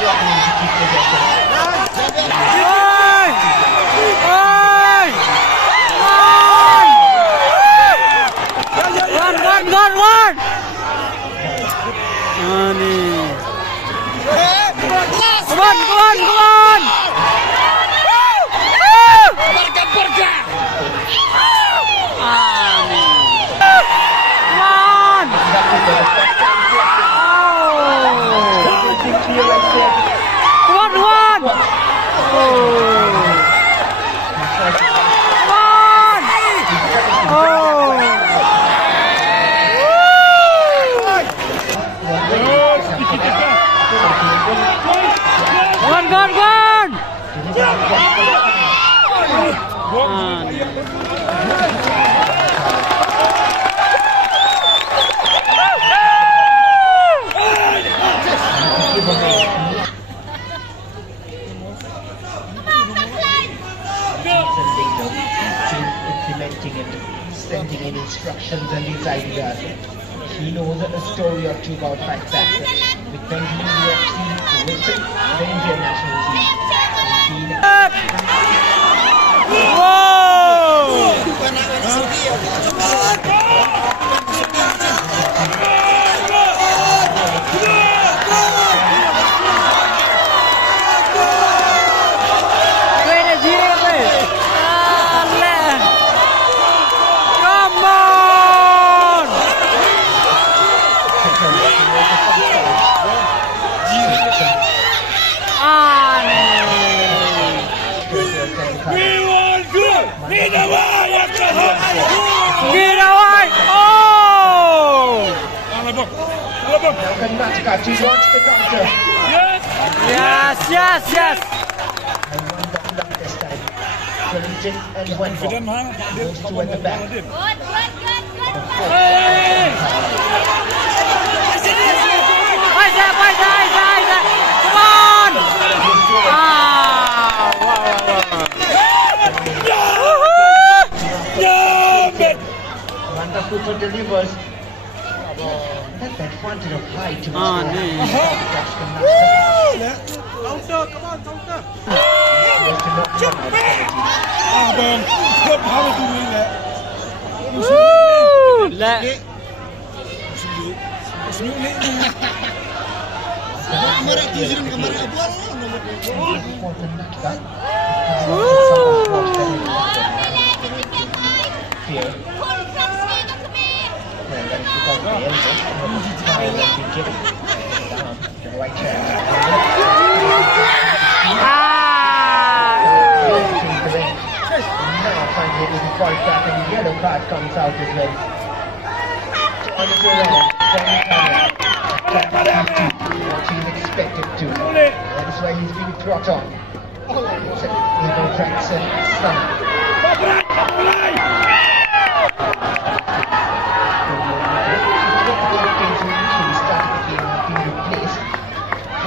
struggling to keep possession. Implementing it, sending in instructions and his ideas. He knows a story or two about fight back with Benjamin UFC, Wilson, the Indian national team. Karnataka to launch the counter. Yes. And one block this time. Clinton and one more. Those two at the back. Good. Come on! Wanda Cooper delivers. Not that wanted of high to Come on. Yellow card comes out as well. What he's expected to. That is why he's being brought on. Eagle Jackson, son.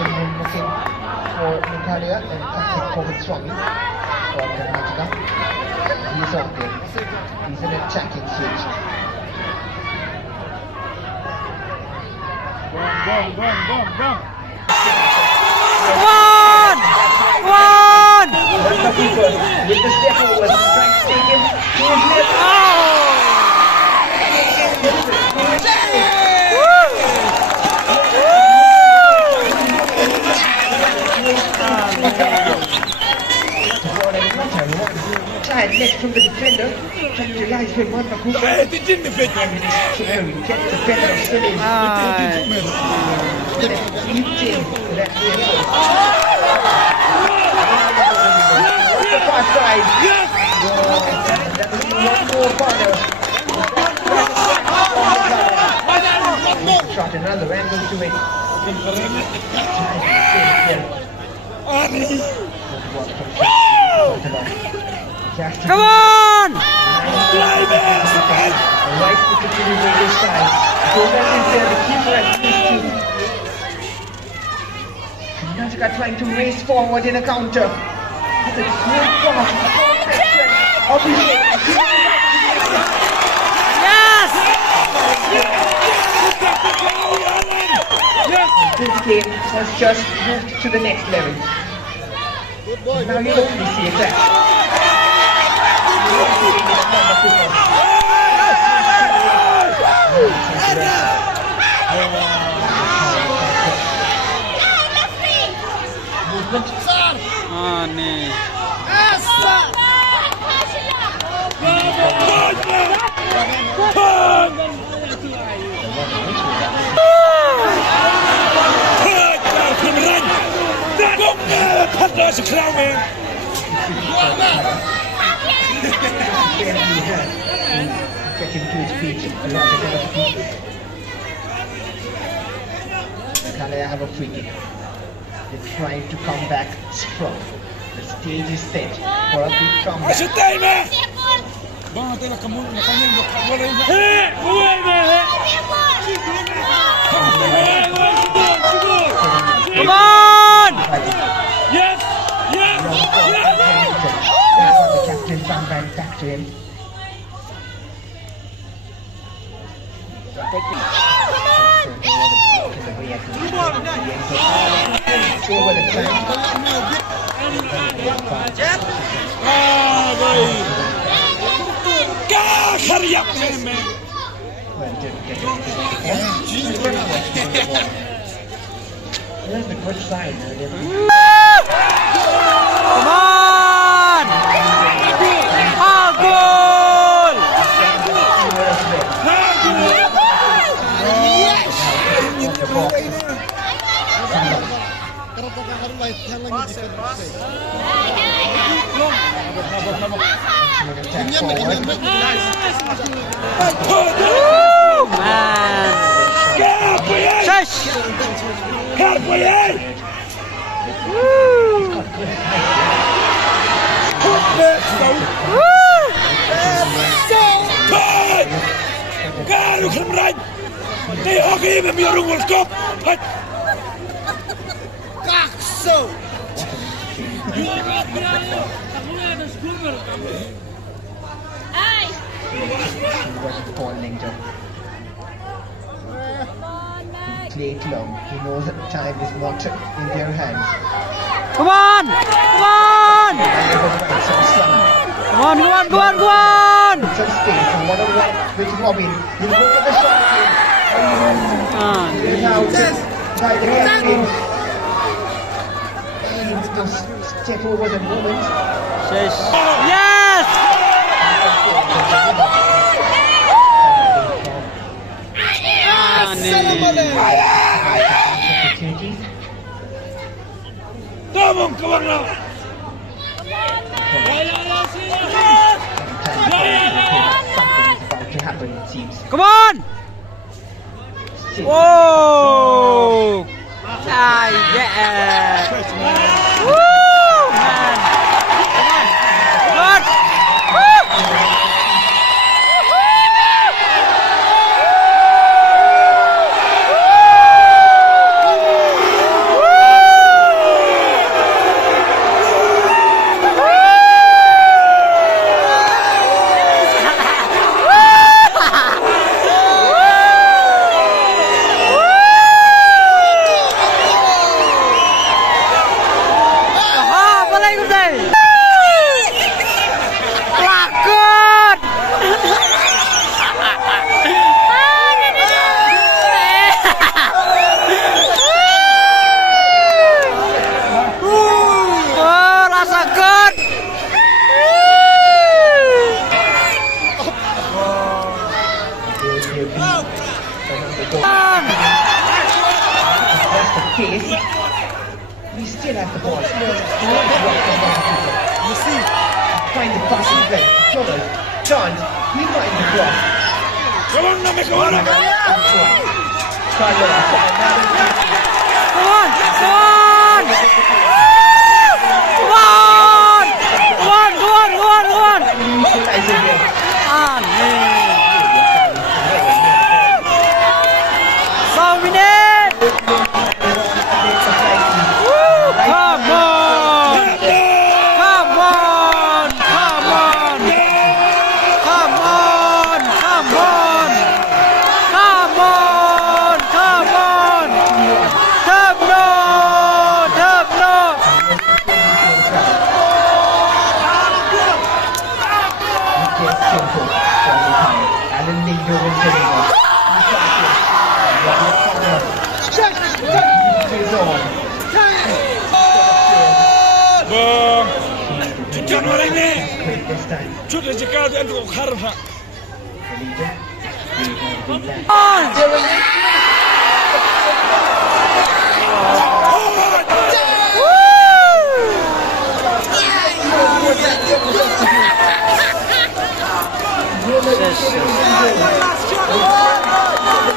Looking for Meghalaya and Patrick Swami for Karnataka. He's on there. He's an attacking switch. One! With the step over, trying to take him. He is left. Tried next from the defender, trying to realize when one Cooper and gets the better of Sunil. The far side. That was one more corner. Shot another angle to it. Come on! Right particularly with this time. So that is there, the keeper at least two. Karnataka trying to race forward in a counter. That's a great pass. Yes! play has just moved to the next level. Now you only see attack. Movement. Get him to his feet. Meghalaya have a free kick. They're trying to come back strong. The stage is set for a big comeback. Come on! Yes! Yes! The captain comes back to him. Over the flank. There's the good side. Come on! Goal! Man! Shush! Garu Khamran! They hockey him your World Cup! Kakso! Play it long. He knows that time is not in their hands. Come on! Come on! Come on, come on, come on, come on! Some space and one-on-one with Robin. He'll go for the shot. He's out by the captain. He needs to step over the moment. Yes! Opportunities. Come on, come on now! Something is about to happen, it seems. Come on! Whoa! Ah, yeah! Woo! Man! Come on! Woo! Case, we still have the ball. You see, find the passing play. Thomas, John, he finds the cross. Come on, Meghalaya! Come on! Come on! Come on! Come on! Come on! Come on! Ah, man! Come on! Come on! Come on! Come on! Come on! Come on! Come on! Come Bang, jangan orang ini. This time. Sudah jika dia tu karena. On!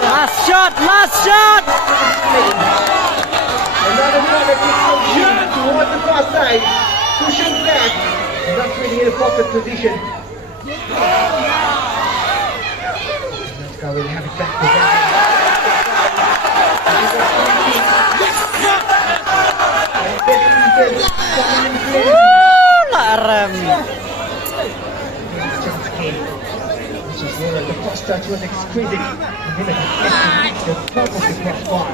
Last shot! Last shot! Another one that takes out towards the far side, pushing back, not really in a pocket position. Nazca will have it back to back. Larem. Chance came. Which is one of the first touch was exquisite. And then the top of the crossbar.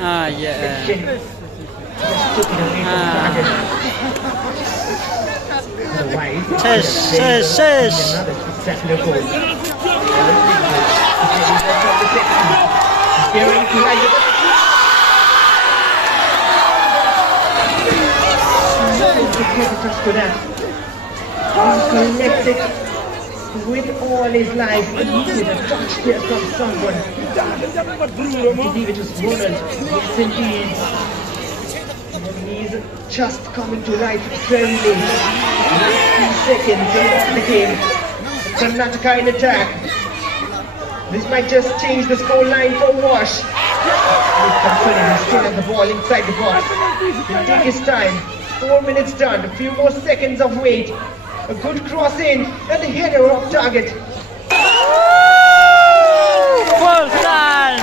Ah, yeah. Just took it away from the target. Otherwise, Shush. another spectacular goal. Daring to rise it. Just for that. He's connected with all his life. He needed a touch there from someone. I believe it was Ronald. Yes, indeed. He's just coming to life very late. Last 2 seconds of the game. Karnataka in attack. This might just change the score line for Wash. He still has the ball inside the box. He'll take his time. 4 minutes done. A few more seconds of wait. A good cross in and the header off target. Full time.